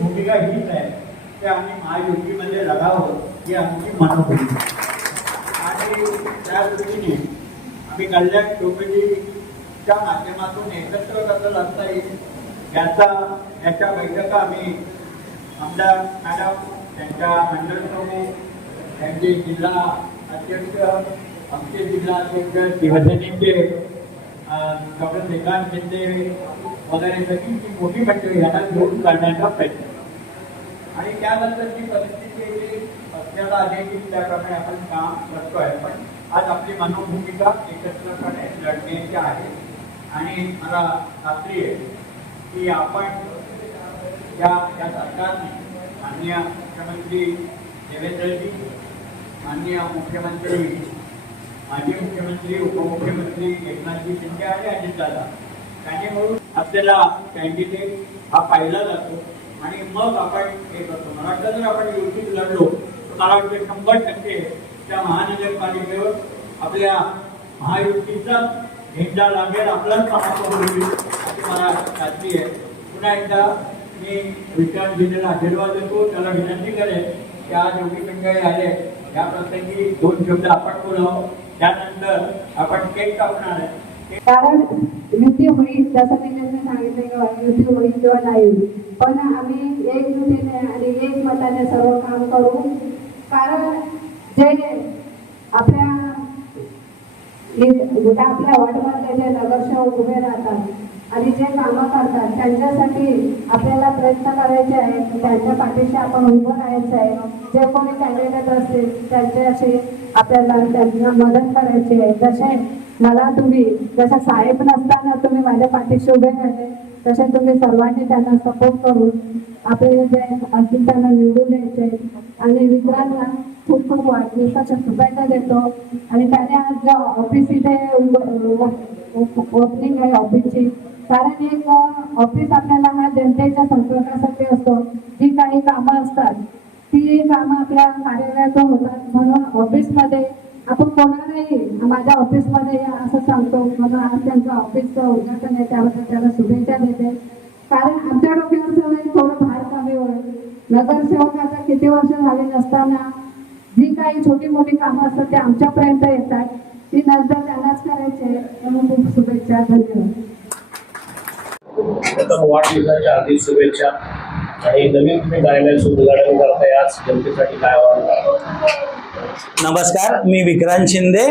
भूमिका हीच आहे. की आम्ही महायुतीमध्ये लढावं ही आमची मनोभूमी. आणि त्या दृष्टीने आम्ही कल्याण चौकशीच्या माध्यमातून एकत्र कसं लढता येईल याचा याच्या बैठका आम्ही आमदार मॅडम त्यांच्या मंडळ प्रमुख त्यांचे जिल्हा अध्यक्ष आमचे जिल्हा अध्यक्ष शिवसेनेचे डॉक्टर श्रीकांत शिंदे वगैरे ती मोठी फॅक्टरी यांना घेऊन काढण्याचा प्रयत्न आणि त्यानंतरची परिस्थिती जी पक्षाला की त्याप्रमाणे आपण काम करतोय. पण आज आपली मनोभूमिका एकत्रपणे लढण्याची आहे. आणि मला खात्री आहे की आपण या या सरकारने माननीय मुख्यमंत्री देवेंद्रजी माननीय मुख्यमंत्री माजी मुख्यमंत्री उपमुख्यमंत्री एकनाथजी शिंदे आणि अजितदादा त्यांनी मिळून आपल्याला कॅन्डिडेट हा पाहिला जातो. आणि मग आपण हे करतो. मला वाटतं जर आपण युतीत लढलो तर मला वाटतं शंभर टक्के त्या महानगरपालिकेवर आपल्या महायुतीचा झेंडा लागेल आपलाच समाप्त होईल अशी मला खात्री आहे. पुन्हा एकदा मी विचार जिल्ह्याला आशीर्वाद देतो. त्याला विनंती करेन की आज योगी पिंगाई आले या प्रसंगी दोन शब्द आपण बोलावं. त्यानंतर आपण केक कापणार आहे कारण युती होईल जसं त्यांनी सांगितलं की युती होईल किंवा नाही पण आम्ही एकजुटीने आणि एक मताने सर्व काम करू. कारण जे आपल्या आपल्या वॉर्डमध्ये जे नगरसेवक उभे राहतात आणि जे कामं करतात त्यांच्यासाठी आपल्याला प्रयत्न करायचे आहे त्यांच्या पाठीशी आपण उभं राहायचं आहे. जे कोणी कॅन्डिडेट असतील त्यांच्याशी आपल्याला त्यांना मदत करायची आहे. जसे मला तुम्ही जसं साहेब नसताना तुम्ही माझ्या पाठीशी उभे राहिले तसे तुम्ही सर्वांनी त्यांना सपोर्ट करून आपले जे असतील त्यांना निवडून द्यायचे आणि मित्रांना खूप खूप वाढदिवसाच्या शुभेच्छा देतो. आणि त्याने आज जो ऑफिस इथे ओपनिंग आहे ऑफिसची कारण एक ऑफिस आपल्याला हा जनतेच्या संपर्कासाठी असतो. जी काही कामं असतात ती कामं आपल्या कार्यालयातून होतात. म्हणून ऑफिसमध्ये नाही. माझ्या ऑफिसमध्ये या असं सांगतो. मला आज त्यांचं ऑफिसचं उद्घाटन आहे. त्याबद्दल त्याला शुभेच्छा देते. कारण आमच्या डोक्यावरचं वेळ थोडं भार कमी होईल. नगरसेवकाचा किती वर्ष झाले नसताना जी काही छोटी मोठी कामं असतात ते आमच्यापर्यंत येतात ती नंतर त्यांनाच करायचे म्हणून खूप शुभेच्छा. धन्यवाद. वाढदिवसाच्या हार्दिक शुभेच्छा. आणि नवीन तुम्ही कार्यालयाचं उद्घाटन करताय आज जनतेसाठी काय आव्हान नमस्कार मी विक्रांत शिंदे.